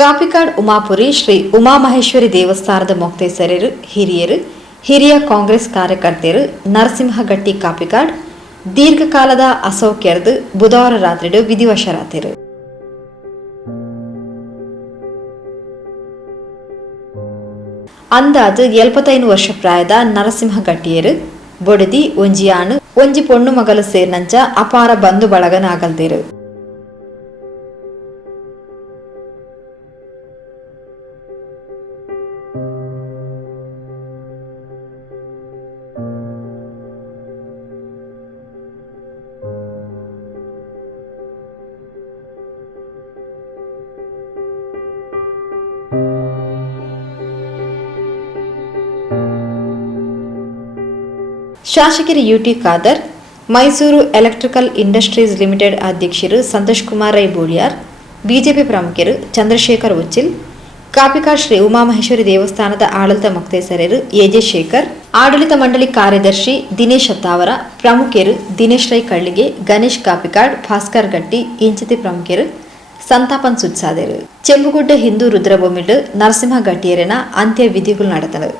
ಕಾಪಿಕಾಡ್ ಉಮಾಪುರಿ ಶ್ರೀ ಉಮಾಮಹೇಶ್ವರಿ ದೇವಸ್ಥಾನದ ಮೊಕ್ತೇಸರರು ಹಿರಿಯ ಕಾಂಗ್ರೆಸ್ ಕಾರ್ಯಕರ್ತೆಯರು ನರಸಿಂಹಗಟ್ಟಿ ಕಾಪಿಕಾಡ್ ದೀರ್ಘಕಾಲದ ಅಸೌಖ್ಯರ್ದು ಬುಧವಾರ ರಾತ್ರಿ ವಿಧಿವಶರಾದರು. ಅಂದಾಜು 75 ವರ್ಷ ಪ್ರಾಯದ ನರಸಿಂಹಗಟ್ಟಿಯರು ಬೊಡದಿ ಒಂಜಿಯಾನು ಒಂಜಿ ಪೊಣ್ಣು ಮಗಲು ಸೇರ್ನಂಚ ಅಪಾರ ಬಂಧು ಬಳಗನಾಗಲ್ದೇರು. ಶಾಸಕರು UT Khader, Mysuru electrical industries limited ಅಧ್ಯಕ್ಷರು ಸಂತೋಷ್ ಕುಮಾರ್ ರೈ ಬೋಳಿಯಾರ್, ಬಿಜೆಪಿ ಪ್ರಮುಖರು ಚಂದ್ರಶೇಖರ್ ಉಚ್ಚಿಲ್, ಕಾಪಿಕಾಡ್ ಶ್ರೀ ಉಮಾಮಹೇಶ್ವರಿ ದೇವಸ್ಥಾನದ ಆಡಳಿತ ಮೊಕ್ತೇಸರರು ಎಜೆ ಶೇಖರ್, ಆಡಳಿತ ಮಂಡಳಿ ಕಾರ್ಯದರ್ಶಿ ದಿನೇಶ್ ಅತ್ತಾವರ, ಪ್ರಮುಖರು ದಿನೇಶ್ ರೈ ಕಳ್ಳಿಗೆ, ಗಣೇಶ್ ಕಾಪಿಕಾಡ್, ಭಾಸ್ಕರ್ ಗಟ್ಟಿ ಇಂಚಿತಿ ಪ್ರಮುಖರು ಸಂತಾಪನ್ ಸುತ್ಸಾದರು. ಚೆಂಬುಗುಡ್ಡ ಹಿಂದೂ ರುದ್ರಭೂಮಿಡ್ ನರಸಿಂಹ ಗಟ್ಟಿಯರನ ಅಂತ್ಯ ವಿಧಿಗಳು ನಡೆದವು.